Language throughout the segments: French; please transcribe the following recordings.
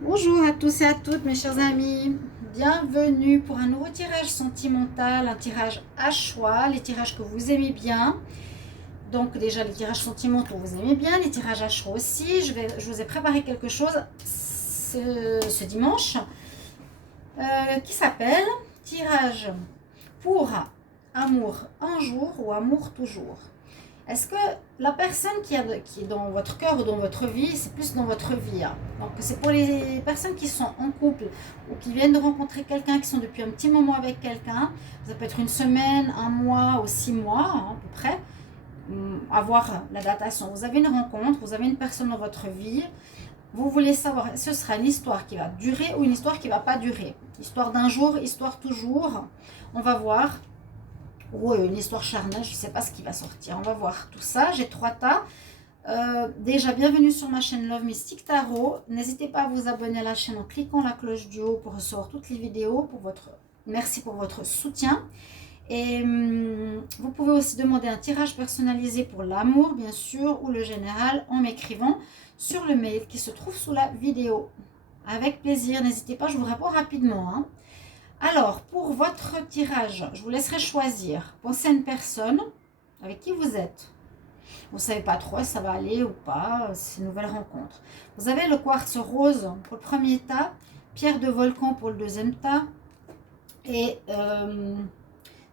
Bonjour à tous et à toutes mes chers amis, bienvenue pour un nouveau tirage sentimental, un tirage à choix, les tirages que vous aimez bien. Donc déjà les tirages sentimentaux vous aimez bien, les tirages à choix aussi. Je vous ai préparé quelque chose ce dimanche qui s'appelle tirage pour amour un jour ou amour toujours. Est-ce que la personne qui est dans votre cœur ou dans votre vie, c'est plus dans votre vie, hein. Donc c'est pour les personnes qui sont en couple ou qui viennent de rencontrer quelqu'un, qui sont depuis un petit moment avec quelqu'un. Ça peut être une semaine, un mois ou 6 mois, hein, à peu près. Avoir la datation. Vous avez une rencontre, vous avez une personne dans votre vie. Vous voulez savoir, ce sera une histoire qui va durer ou une histoire qui ne va pas durer. Histoire d'un jour, histoire toujours. On va voir. Ou une histoire charnelle, je ne sais pas ce qui va sortir. On va voir tout ça. J'ai 3 tas. Déjà, bienvenue sur ma chaîne Love Mystic Tarot. N'hésitez pas à vous abonner à la chaîne en cliquant la cloche du haut pour recevoir toutes les vidéos. Merci pour votre soutien. Et vous pouvez aussi demander un tirage personnalisé pour l'amour, bien sûr, ou le général, en m'écrivant sur le mail qui se trouve sous la vidéo. Avec plaisir, n'hésitez pas, je vous réponds rapidement, hein. Alors, pour votre tirage, je vous laisserai choisir. Pensez à une personne avec qui vous êtes. Vous ne savez pas trop si ça va aller ou pas, c'est une nouvelle rencontre. Vous avez le quartz rose pour le premier tas, pierre de volcan pour le deuxième tas, et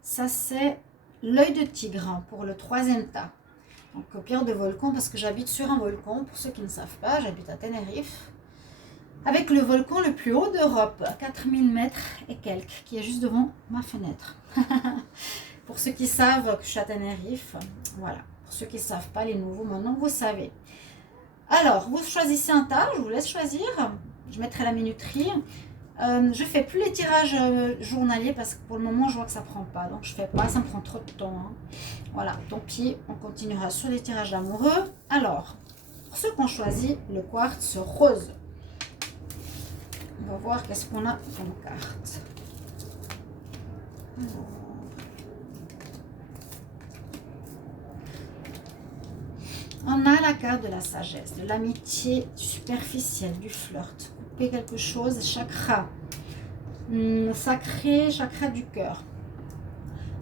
ça c'est l'œil de tigre pour le troisième tas. Donc pierre de volcan parce que j'habite sur un volcan, pour ceux qui ne savent pas, j'habite à Tenerife. Avec le volcan le plus haut d'Europe, à 4000 mètres et quelques, qui est juste devant ma fenêtre. Pour ceux qui savent que je suis à Tenerife, voilà. Pour ceux qui ne savent pas, les nouveaux, maintenant vous savez. Alors, vous choisissez un tas, je vous laisse choisir. Je mettrai la minuterie. Je fais plus les tirages journaliers parce que pour le moment, je vois que ça prend pas. Donc, je fais pas, ça me prend trop de temps, hein. Voilà, tant pis, on continuera sur les tirages amoureux. Alors, pour ceux qui ont choisi le quartz rose, on va voir qu'est-ce qu'on a comme carte. On a la carte de la sagesse, de l'amitié superficielle, du flirt. Couper quelque chose, chakra. Sacré, chakra du cœur.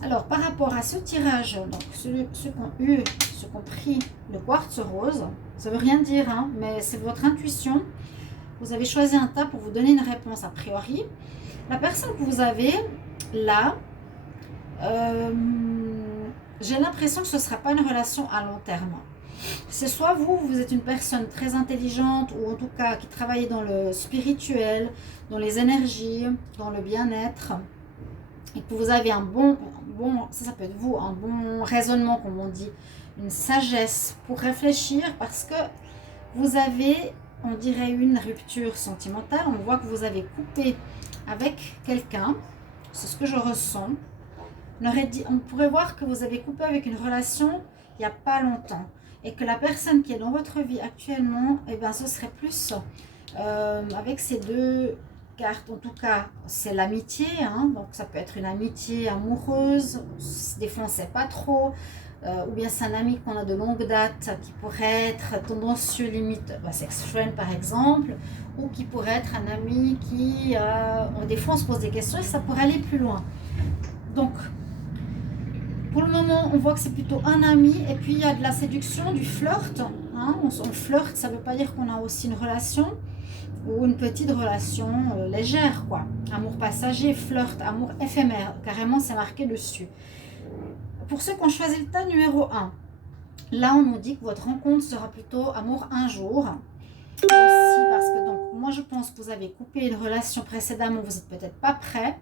Alors, par rapport à ce tirage, donc ceux qui ont pris le quartz rose, ça ne veut rien dire, hein, mais c'est votre intuition. Vous avez choisi un tas pour vous donner une réponse a priori. La personne que vous avez là, j'ai l'impression que ce ne sera pas une relation à long terme. C'est soit vous êtes une personne très intelligente ou en tout cas qui travaille dans le spirituel, dans les énergies, dans le bien-être, et que vous avez ça peut être vous, un bon raisonnement comme on dit, une sagesse pour réfléchir parce que vous avez, on dirait, une rupture sentimentale. On voit que vous avez coupé avec quelqu'un, c'est ce que je ressens. On pourrait voir que vous avez coupé avec une relation il n'y a pas longtemps et que la personne qui est dans votre vie actuellement, eh ben, ce serait plus avec ces deux cartes. En tout cas, c'est l'amitié, hein, donc ça peut être une amitié amoureuse, des fois on ne sait pas trop, ou bien c'est un ami qu'on a de longue date qui pourrait être tendancieux, limite sexuel par exemple, ou qui pourrait être un ami qui, des fois on se pose des questions et ça pourrait aller plus loin. Donc, pour le moment, on voit que c'est plutôt un ami, et puis il y a de la séduction, du flirt, hein, on flirte, ça ne veut pas dire qu'on a aussi une relation, ou une petite relation légère, quoi. Amour passager, flirt, amour éphémère, carrément c'est marqué dessus. Pour ceux qui ont choisi le tas numéro 1, là on nous dit que votre rencontre sera plutôt amour un jour. Aussi parce que donc, moi je pense que vous avez coupé une relation précédemment, vous n'êtes peut-être pas prêt.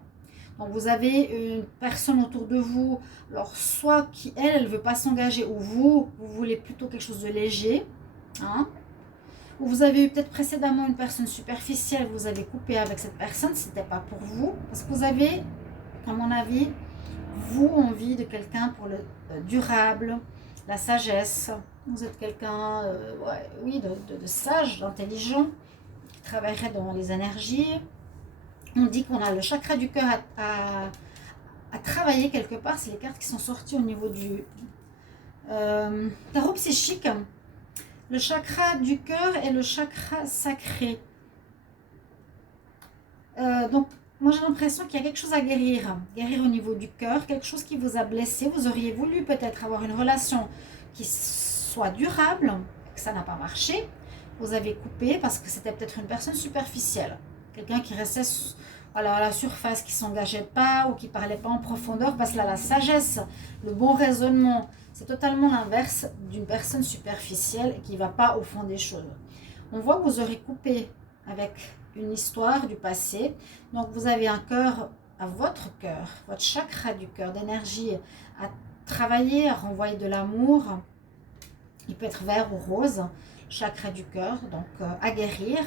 Donc vous avez une personne autour de vous, alors soit qui elle ne veut pas s'engager, ou vous voulez plutôt quelque chose de léger, hein. Ou vous avez eu peut-être précédemment une personne superficielle, vous avez coupé avec cette personne, ce n'était pas pour vous, parce que vous avez, à mon avis, vous envie de quelqu'un pour le durable, la sagesse. Vous êtes quelqu'un, de sage, d'intelligent, qui travaillerait dans les énergies. On dit qu'on a le chakra du cœur à travailler quelque part. C'est les cartes qui sont sorties au niveau du tarot psychique. Le chakra du cœur et le chakra sacré. Donc, moi j'ai l'impression qu'il y a quelque chose à guérir. Guérir au niveau du cœur, quelque chose qui vous a blessé. Vous auriez voulu peut-être avoir une relation qui soit durable, que ça n'a pas marché. Vous avez coupé parce que c'était peut-être une personne superficielle. Quelqu'un qui restait voilà, à la surface, qui ne s'engageait pas ou qui ne parlait pas en profondeur. Parce que là, la sagesse, le bon raisonnement, c'est totalement l'inverse d'une personne superficielle qui ne va pas au fond des choses. On voit que vous aurez coupé avec une histoire du passé. Donc vous avez un cœur à votre cœur, votre chakra du cœur, d'énergie à travailler, à renvoyer de l'amour. Il peut être vert ou rose, chakra du cœur, donc à guérir.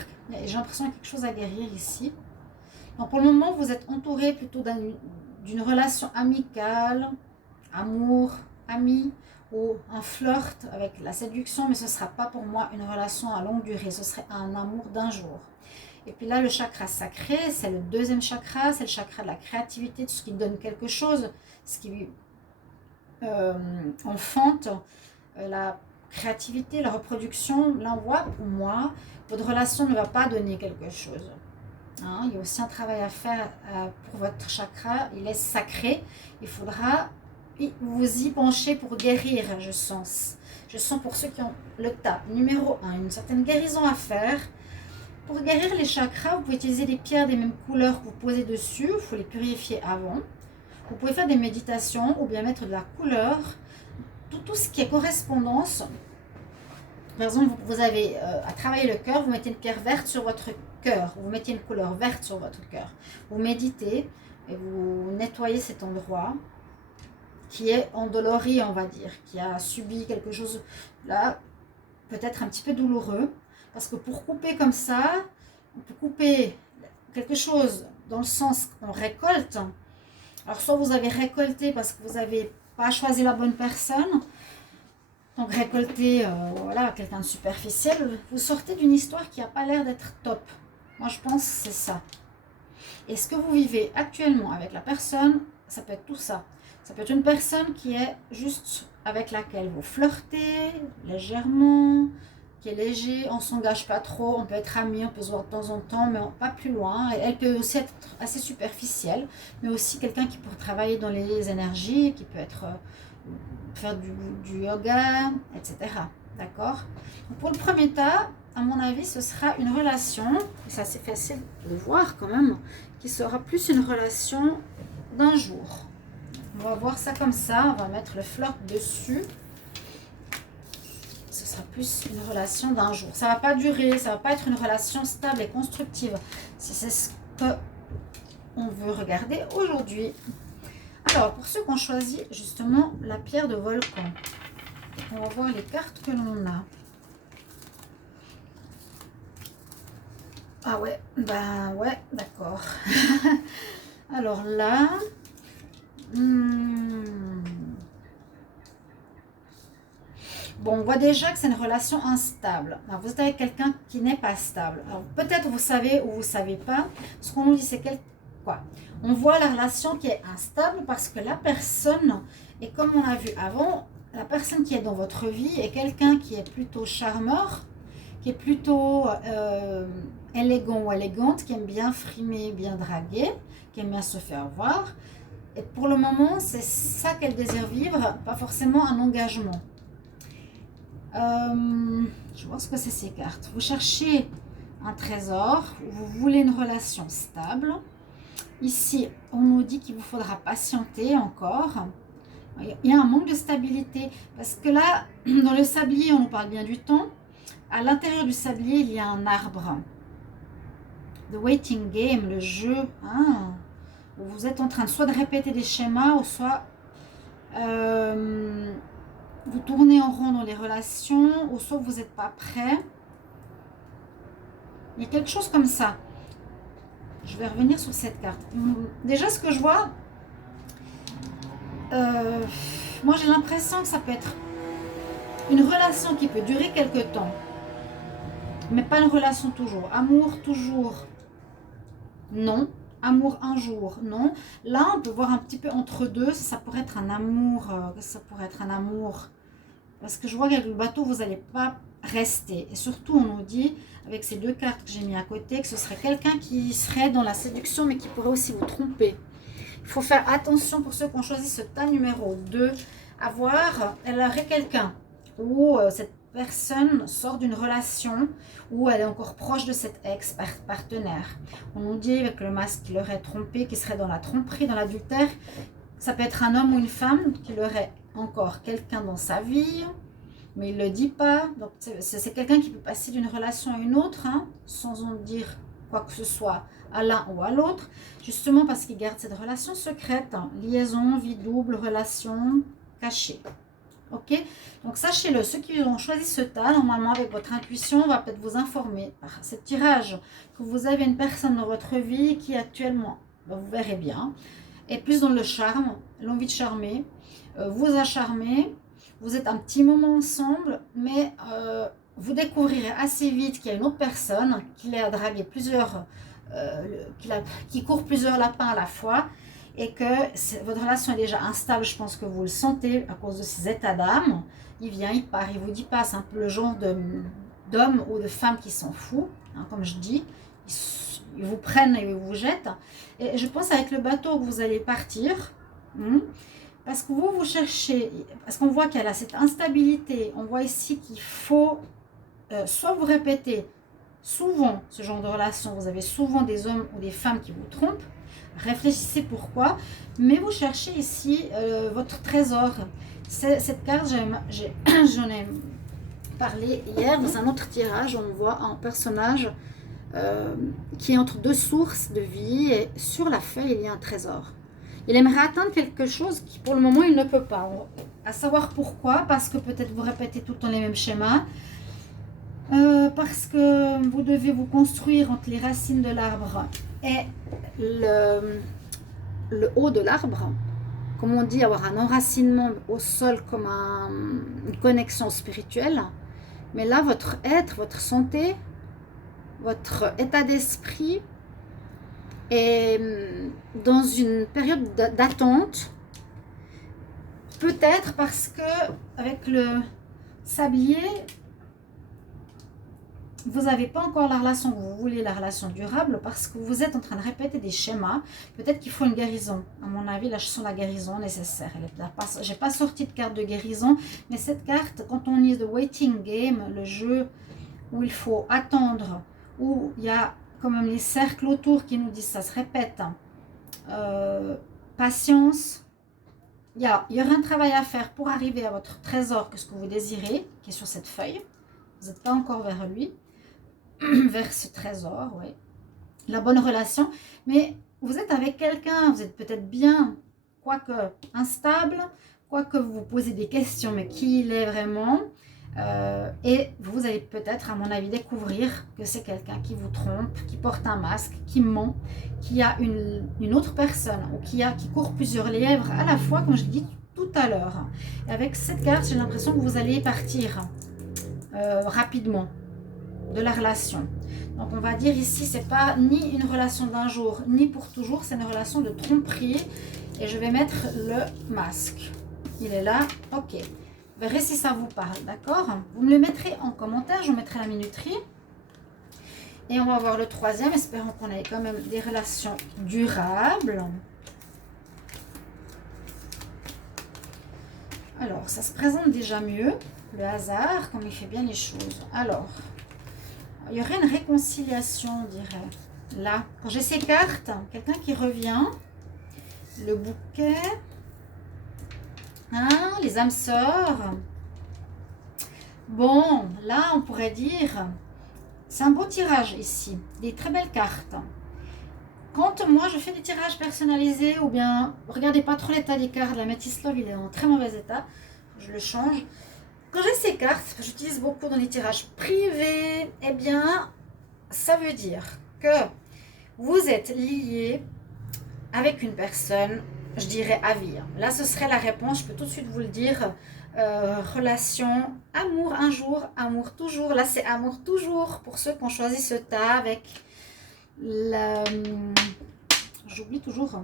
J'ai l'impression qu'il y a quelque chose à guérir ici. Donc pour le moment, vous êtes entouré plutôt d'une relation amicale, amour, ami, ou un flirt avec la séduction, mais ce ne sera pas pour moi une relation à longue durée, ce serait un amour d'un jour. Et puis là, le chakra sacré, c'est le deuxième chakra, c'est le chakra de la créativité, de ce qui donne quelque chose, ce qui enfante la créativité, la reproduction. Là, on voit, pour moi, votre relation ne va pas donner quelque chose. Hein, il y a aussi un travail à faire pour votre chakra, il est sacré. Il faudra vous y pencher pour guérir, je sens. Je sens pour ceux qui ont le tas, numéro 1, une certaine guérison à faire. Pour guérir les chakras, vous pouvez utiliser des pierres des mêmes couleurs que vous posez dessus. Il faut les purifier avant. Vous pouvez faire des méditations ou bien mettre de la couleur. Tout ce qui est correspondance. Par exemple, vous avez à travailler le cœur, vous mettez une pierre verte sur votre cœur. Vous mettez une couleur verte sur votre cœur. Vous méditez et vous nettoyez cet endroit qui est endolori, on va dire, qui a subi quelque chose là, peut-être un petit peu douloureux. Parce que pour couper comme ça, on peut couper quelque chose dans le sens qu'on récolte. Alors soit vous avez récolté parce que vous n'avez pas choisi la bonne personne, donc récolter voilà, quelqu'un de superficiel, vous sortez d'une histoire qui n'a pas l'air d'être top. Moi je pense que c'est ça. Et ce que vous vivez actuellement avec la personne, ça peut être tout ça. Ça peut être une personne qui est juste avec laquelle vous flirtez légèrement, qui est léger, on ne s'engage pas trop, on peut être amis, on peut se voir de temps en temps, mais pas plus loin. Elle peut aussi être assez superficielle, mais aussi quelqu'un qui peut travailler dans les énergies, qui peut être faire du yoga, etc. D'accord? Pour le premier tas, à mon avis, ce sera une relation, et ça c'est facile de voir quand même, qui sera plus une relation d'un jour. On va voir ça comme ça, on va mettre le flirt dessus. Ce sera plus une relation d'un jour. Ça ne va pas durer, ça ne va pas être une relation stable et constructive. C'est ce qu'on veut regarder aujourd'hui. Alors, pour ceux qui ont choisi justement la pierre de volcan, on va voir les cartes que l'on a. Ah ouais, bah ouais, d'accord. Alors là... Bon, on voit déjà que c'est une relation instable. Alors, vous êtes avec quelqu'un qui n'est pas stable. Alors, peut-être vous savez ou vous ne savez pas. Ce qu'on nous dit, c'est quoi? On voit la relation qui est instable parce que la personne, et comme on a vu avant, la personne qui est dans votre vie est quelqu'un qui est plutôt charmeur, qui est plutôt élégant ou élégante, qui aime bien frimer, bien draguer, qui aime bien se faire voir. Et pour le moment, c'est ça qu'elle désire vivre, pas forcément un engagement. Je vois ce que c'est ces cartes. Vous cherchez un trésor, vous voulez une relation stable. Ici, on nous dit qu'il vous faudra patienter encore. Il y a un manque de stabilité parce que là, dans le sablier, on nous parle bien du temps. À l'intérieur du sablier, il y a un arbre. The waiting game, le jeu, hein, où vous êtes en train soit de répéter des schémas, ou soit vous tournez en rond dans les relations, ou soit vous n'êtes pas prêt. Il y a quelque chose comme ça. Je vais revenir sur cette carte. Déjà, ce que je vois, moi j'ai l'impression que ça peut être une relation qui peut durer quelque temps, mais pas une relation toujours. Amour toujours, non. Amour un jour, non. Là, on peut voir un petit peu entre deux. Ça pourrait être un amour. Ça pourrait être un amour. Parce que je vois qu'avec le bateau, vous n'allez pas rester. Et surtout, on nous dit, avec ces deux cartes que j'ai mis à côté, que ce serait quelqu'un qui serait dans la séduction, mais qui pourrait aussi vous tromper. Il faut faire attention pour ceux qui ont choisi ce tas numéro 2, elle aurait quelqu'un, ou cette personne sort d'une relation, ou elle est encore proche de cet ex-partenaire. On nous dit avec le masque qu'il aurait trompé, qui serait dans la tromperie, dans l'adultère. Ça peut être un homme ou une femme qui aurait encore quelqu'un dans sa vie, mais il ne le dit pas. Donc c'est quelqu'un qui peut passer d'une relation à une autre, hein, sans en dire quoi que ce soit à l'un ou à l'autre, justement parce qu'il garde cette relation secrète, hein, liaison, vie double, relation cachée. Ok, donc sachez-le, ceux qui ont choisi ce tas, normalement avec votre intuition, on va peut-être vous informer par ce tirage que vous avez une personne dans votre vie qui actuellement, vous verrez bien, est plus dans le charme, l'envie de charmer, vous a charmé, vous êtes un petit moment ensemble, mais vous découvrirez assez vite qu'il y a une autre personne qui a dragué plusieurs, qui court plusieurs lapins à la fois, et que votre relation est déjà instable. Je pense que vous le sentez à cause de ces états d'âme. Il vient, il part, il vous dit pas, c'est un peu le genre d'hommes ou de femmes qui s'en foutent, hein, comme je dis, ils vous prennent et ils vous jettent. Et je pense avec le bateau que vous allez partir, parce que vous cherchez, parce qu'on voit qu'elle a cette instabilité, on voit ici qu'il faut soit vous répéter souvent ce genre de relation, vous avez souvent des hommes ou des femmes qui vous trompent, réfléchissez pourquoi, mais vous cherchez ici votre trésor. Cette carte, j'en ai parlé hier dans un autre tirage, on voit un personnage qui est entre deux sources de vie, et sur la feuille il y a un trésor. Il aimerait atteindre quelque chose qui pour le moment il ne peut pas. À savoir pourquoi, parce que peut-être vous répétez tout le temps les mêmes schémas, parce que vous devez vous construire entre les racines de l'arbre et le haut de l'arbre, comme on dit, avoir un enracinement au sol comme une connexion spirituelle. Mais là, votre être, votre santé, votre état d'esprit est dans une période d'attente, peut-être parce que avec le sablier, vous n'avez pas encore la relation que vous voulez, la relation durable, parce que vous êtes en train de répéter des schémas. Peut-être qu'il faut une guérison. À mon avis, là, je sens la guérison nécessaire. Je n'ai pas sorti de carte de guérison, mais cette carte, quand on lit The Waiting Game, le jeu où il faut attendre, où il y a quand même les cercles autour qui nous disent ça se répète, patience, il y aura un travail à faire pour arriver à votre trésor, que ce que vous désirez, qui est sur cette feuille. Vous n'êtes pas encore vers lui, vers ce trésor, oui. La bonne relation, mais vous êtes avec quelqu'un, vous êtes peut-être bien, quoique instable, quoique vous vous posez des questions, mais qui il est vraiment, et vous allez peut-être, à mon avis, découvrir que c'est quelqu'un qui vous trompe, qui porte un masque, qui ment, qui a une autre personne, ou qui court plusieurs lièvres à la fois, comme je l'ai dit tout à l'heure. Et avec cette carte, j'ai l'impression que vous allez partir rapidement de la relation. Donc on va dire ici, c'est pas ni une relation d'un jour ni pour toujours, c'est une relation de tromperie. Et je vais mettre le masque, il est là, ok. Verrez si ça vous parle, d'accord? Vous me le mettrez en commentaire, je vous mettrai la minuterie. Et on va voir le troisième, espérons qu'on ait quand même des relations durables. Alors ça se présente déjà mieux, le hasard, comme il fait bien les choses. Alors il y aurait une réconciliation, on dirait. Là, quand j'ai ces cartes, quelqu'un qui revient, le bouquet, hein, les âmes sœurs. Bon, là, on pourrait dire, c'est un beau tirage ici, des très belles cartes. Quand moi, je fais des tirages personnalisés, ou bien, regardez pas trop l'état des cartes, la Métis Love, il est en très mauvais état, je le change. Quand j'ai ces cartes, j'utilise beaucoup dans les tirages privés, eh bien, ça veut dire que vous êtes lié avec une personne, je dirais à vie. Là, ce serait la réponse, je peux tout de suite vous le dire. Relation, amour un jour, amour toujours. Là, c'est amour toujours pour ceux qui ont choisi ce tas avec la... J'oublie toujours.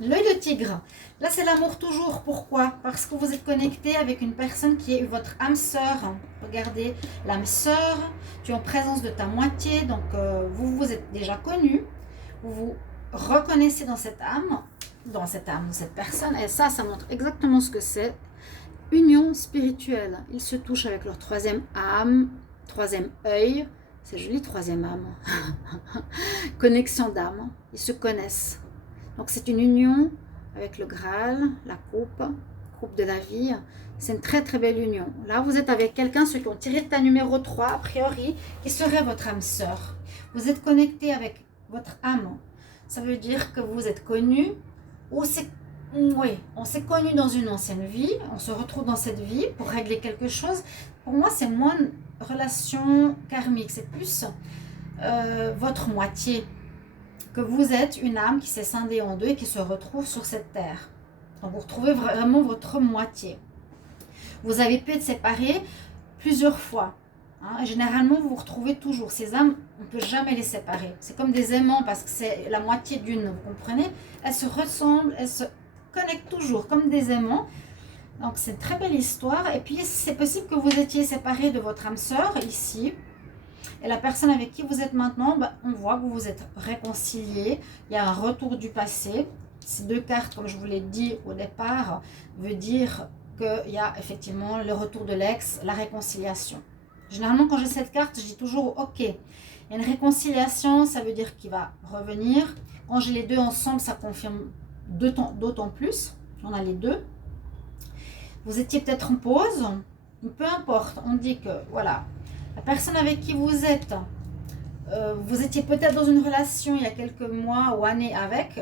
L'œil de tigre, là c'est l'amour toujours. Pourquoi? Parce que vous êtes connecté avec une personne qui est votre âme sœur. Regardez, l'âme sœur, tu es en présence de ta moitié, donc vous vous êtes déjà connu, vous vous reconnaissez dans cette âme, dans cette personne, et ça montre exactement ce que c'est. Union spirituelle, ils se touchent avec leur troisième âme, troisième œil, c'est joli troisième âme, connexion d'âme, ils se connaissent. Donc c'est une union avec le Graal, la coupe de la vie. C'est une très très belle union. Là vous êtes avec quelqu'un, ceux qui ont tiré ta numéro 3 a priori, qui serait votre âme sœur. Vous êtes connecté avec votre âme. Ça veut dire que vous êtes connu, ou oui, on s'est connu dans une ancienne vie, on se retrouve dans cette vie pour régler quelque chose. Pour moi c'est moins une relation karmique, c'est plus votre moitié. Que vous êtes une âme qui s'est scindée en deux et qui se retrouve sur cette terre. Donc vous retrouvez vraiment votre moitié. Vous avez pu être séparés plusieurs fois. Hein. Généralement, vous vous retrouvez toujours. Ces âmes, on ne peut jamais les séparer. C'est comme des aimants parce que c'est la moitié d'une, vous comprenez? Elles se ressemblent, elles se connectent toujours comme des aimants. Donc c'est une très belle histoire. Et puis c'est possible que vous étiez séparés de votre âme sœur ici. Et la personne avec qui vous êtes maintenant, on voit que vous vous êtes réconciliés. Il y a un retour du passé. Ces deux cartes, comme je vous l'ai dit au départ, veut dire qu'il y a effectivement le retour de l'ex, la réconciliation. Généralement, quand j'ai cette carte, je dis toujours OK. Il y a une réconciliation, ça veut dire qu'il va revenir. Quand j'ai les deux ensemble, ça confirme d'autant plus. On a les deux. Vous étiez peut-être en pause. Peu importe, on dit que voilà. La personne avec qui vous êtes, vous étiez peut-être dans une relation il y a quelques mois ou années avec,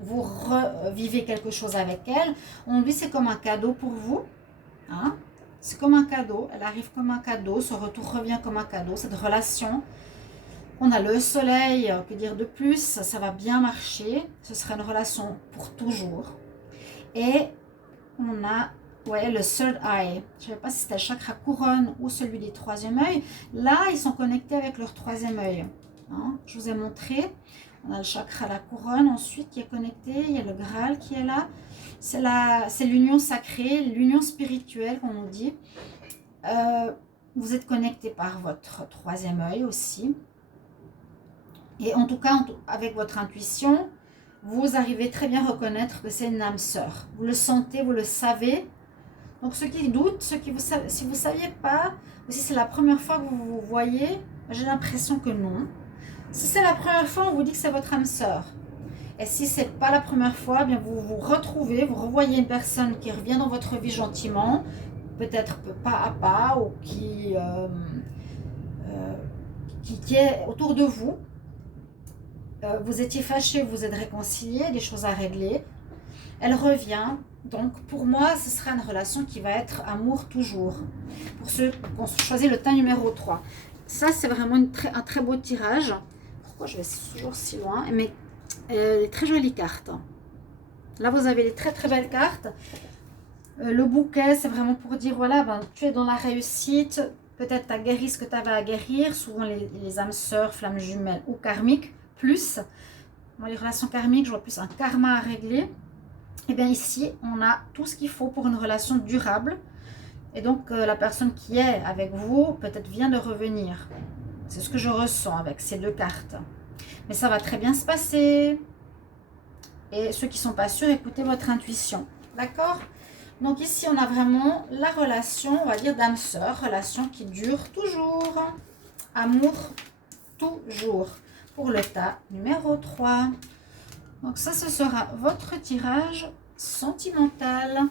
vous revivez quelque chose avec elle, on dit c'est comme un cadeau pour vous, hein? C'est comme un cadeau, elle arrive comme un cadeau, ce retour revient comme un cadeau, cette relation. On a le soleil, que dire de plus, ça va bien marcher, ce sera une relation pour toujours. Et on a... Ouais, le third eye, je ne sais pas si c'était le chakra couronne ou celui du troisième œil. Là, ils sont connectés avec leur troisième œil. Hein, je vous ai montré. On a le chakra la couronne ensuite qui est connecté. Il y a le Graal qui est là. C'est l'union sacrée, l'union spirituelle, comme on dit. Vous êtes connecté par votre troisième œil aussi. Et en tout cas, avec votre intuition, vous arrivez très bien à reconnaître que c'est une âme sœur. Vous le sentez, vous le savez. Donc ceux qui doutent, si vous ne saviez pas, ou si c'est la première fois que vous vous voyez, j'ai l'impression que non. Si c'est la première fois, on vous dit que c'est votre âme sœur. Et si ce n'est pas la première fois, bien vous vous retrouvez, vous revoyez une personne qui revient dans votre vie gentiment, peut-être pas à pas, ou qui est autour de vous. Vous étiez fâchés, vous êtes réconciliés, des choses à régler. Elle revient. Donc, pour moi, ce sera une relation qui va être amour toujours. Pour ceux qui ont choisi le tas numéro 3. Ça, c'est vraiment un très beau tirage. Pourquoi je vais toujours si loin? Mais des très jolies cartes. Là, vous avez des très très belles cartes. Le bouquet, c'est vraiment pour dire, voilà, tu es dans la réussite. Peut-être tu as guéri ce que tu avais à guérir. Souvent, les âmes sœurs, flammes jumelles ou karmiques, plus. Moi, les relations karmiques, je vois plus un karma à régler. Et bien ici, on a tout ce qu'il faut pour une relation durable. Et donc, la personne qui est avec vous, peut-être vient de revenir. C'est ce que je ressens avec ces deux cartes. Mais ça va très bien se passer. Et ceux qui ne sont pas sûrs, écoutez votre intuition. D'accord? Donc ici, on a vraiment la relation, on va dire, d'âme-sœur. Relation qui dure toujours. Amour toujours. Pour le tas numéro 3. Donc ça, ce sera votre tirage sentimental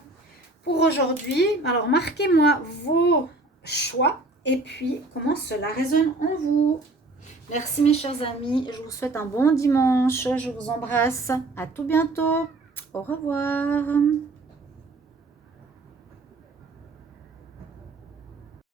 pour aujourd'hui. Alors, marquez-moi vos choix et puis comment cela résonne en vous. Merci mes chers amis. Je vous souhaite un bon dimanche. Je vous embrasse. À tout bientôt. Au revoir.